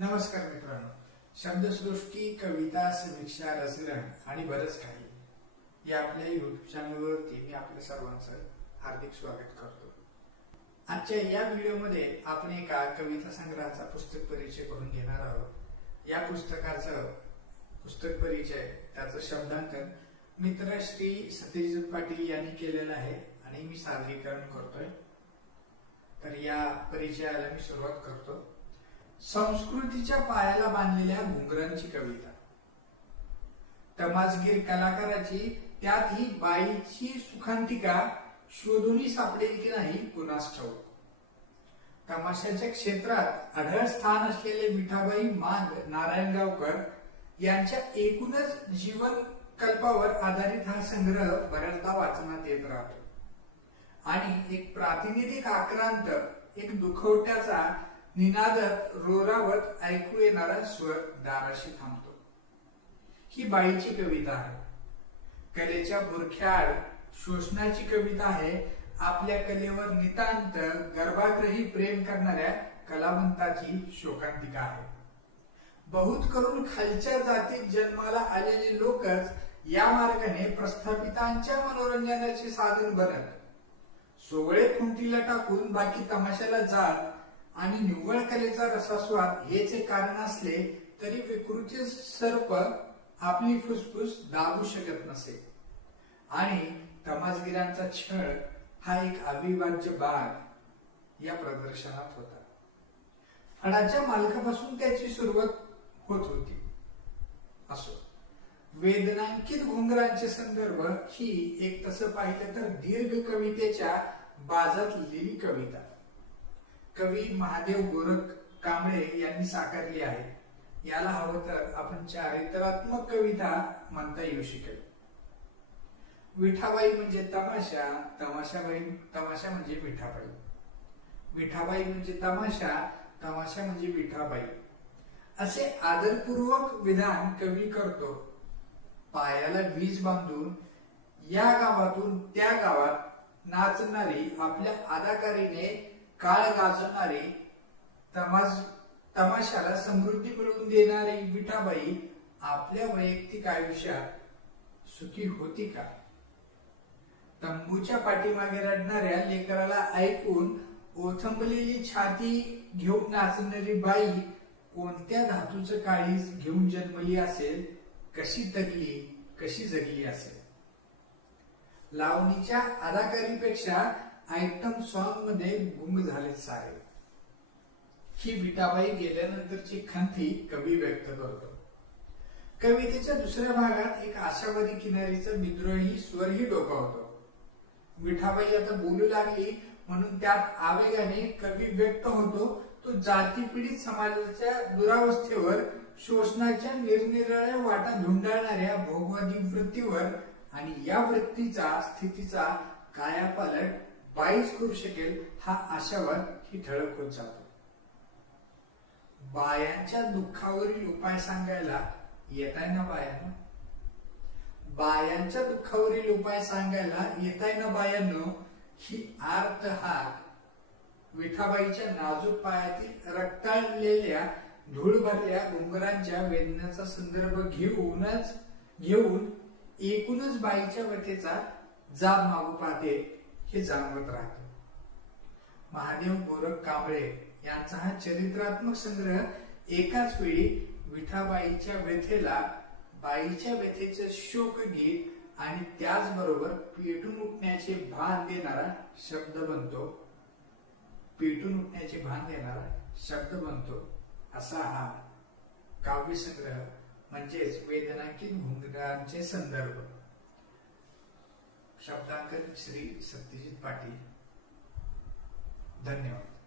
नमस्कार मित्रांनो. शब्दसृष्टी कविता समीक्षा रसग्रहण आणि बरंच काही या आपल्या युट्यूब चॅनलवरती मी आपल्या सर्वांचं हार्दिक स्वागत करतो. आजच्या या व्हिडिओमध्ये आपण एका कविता संग्रहाचा पुस्तक परिचय करून घेणार आहोत. या पुस्तकाचं पुस्तक परिचय त्याचं शब्दांकन मित्र श्री सत्यजित पाटील यांनी केलेलं आहे आणि मी सादरीकरण करतोय. तर या परिचयाला मी सुरुवात करतो. संस्कृतीच्या पायाला बांधलेल्या घुंगरांची कविता. तमासगीर कलाकाराची त्यात ही बाईची सुखांतिका शोधूनही सापडेल की नाही कुणास ठाऊक? तमाशाच्या क्षेत्रात आढळ स्थान असलेले मिठाबाई मांग नारायणगावकर यांच्या एकूणच जीवन कल्पावर आधारित हा संग्रह बऱ्याचदा वाचनात येत राहतो. आणि एक प्रातिनिधिक आक्रांत एक दुखवट्याचा निनादत रोरावत ऐकू येणारा स्वर दाराशी थांबतो. ही बाईची कविता आहे. कलेच्या बुरख्याड शोषणाची कविता आहे. आपल्या कलेवर नितांत गर्भाग्रही प्रेम करणाऱ्या कलावंताची शोकांतिका आहे. बहुत करून खालच्या जातीत जन्माला आलेले लोकच या मार्गाने प्रस्थापितांच्या मनोरंजनाचे साधन बनत. सोवळे खुंटीला टाकून बाकी तमाशाला जात आणि निव्वळ कलेचा रसास्वाद हेच एक कारण असले तरी विकृती सर्प आपली फुसफुस दाबू शकत नसे. आणि तमासगिरांचा छळ हा एक अविभाज्य भाग या प्रदर्शनात होता. फळाच्या मालकापासून त्याची सुरुवात होत होती. असो वेदनांकित घोंगरांचे संदर्भ ही एक तसं पाहिलं तर दीर्घ कवितेच्या बाजात लिहिलेली कविता. कवी महादेव गोरख कांबळे यांनी साकारली आहे. याला हवं तर आपण चारित्रात्मक कविता म्हणता येऊ शकेल. विठाबाई म्हणजे तमाशा तमाशाबाई तमाशा म्हणजे विठाबाई. विठाबाई म्हणजे तमाशा तमाशा म्हणजे विठाबाई. असे आदरपूर्वक विधान कवी करतो. पायाला वीज बांधून या गावातून त्या गावात नाचणारी आपल्या अदाकारीने काळ गाजवणारे तमाश तमाशाला समृद्धी मिळवून देणारी विठाबाई आपल्या वैयक्तिक आयुष्यात सुखी होती का? तंबूच्या पाठीमागे रडणाऱ्या लेकराला ऐकून ओथंबलेली छाती घेऊन नाचणारी बाई कोणत्या धातूचं काळीज घेऊन जन्मली असेल कशी तगली कशी जगली असेल? लावणीच्या अदाकारीपेक्षा आयटम सॉन्गमध्ये गुंग झाले सारे. ही विटाबाई गेल्यानंतरची खंती कवी व्यक्त करतो. कवितेच्या दुसऱ्या भागात एक आशावादी किनारीचा विद्रोही स्वरही डोकावतो. विठाबाई आता बोलू लागली म्हणून त्यात आवेगाने कवी व्यक्त होतो तो जातीपीडित समाजाच्या दुरावस्थेवर शोषणाच्या निरनिराळ्या वाटा धुंडाळणाऱ्या भोगवादी वृत्तीवर आणि या वृत्तीचा स्थितीचा कायापालट बाईच करू शकेल हा आशावाद ही ठळक होत जातो. बायांच्या दुःखावरील उपाय सांगायला येत आहे ना बायानं बायांच्या दुःखावरील उपाय सांगायला येत आहे ना बायांनो ही आर्त हाक विठाबाईच्या नाजूक पायातील रक्ताळलेल्या धूळ भरल्या घुंगरांच्या वेदनेचा संदर्भ घेऊनच घेऊन एकूणच बाईच्या व्यथेचा जाब मागू पाहते. हे जाणवत राहते. महादेव गोरख कांबळे यांचा हा चरित्रात्मक संग्रह एकाच वेळी विठाबाईच्या व्यथेला बाईच्या व्यथेचे शोकगीत आणि त्याचबरोबर पेटून उठण्याचे भान देणारा शब्द बनतो. पेटून उठण्याचे भान देणारा शब्द बनतो. असा हा काव्यसंग्रह म्हणजेच वेदनांकित भुंगांचे संदर्भ. शब्दांकन श्री सत्यजित पाटील. धन्यवाद.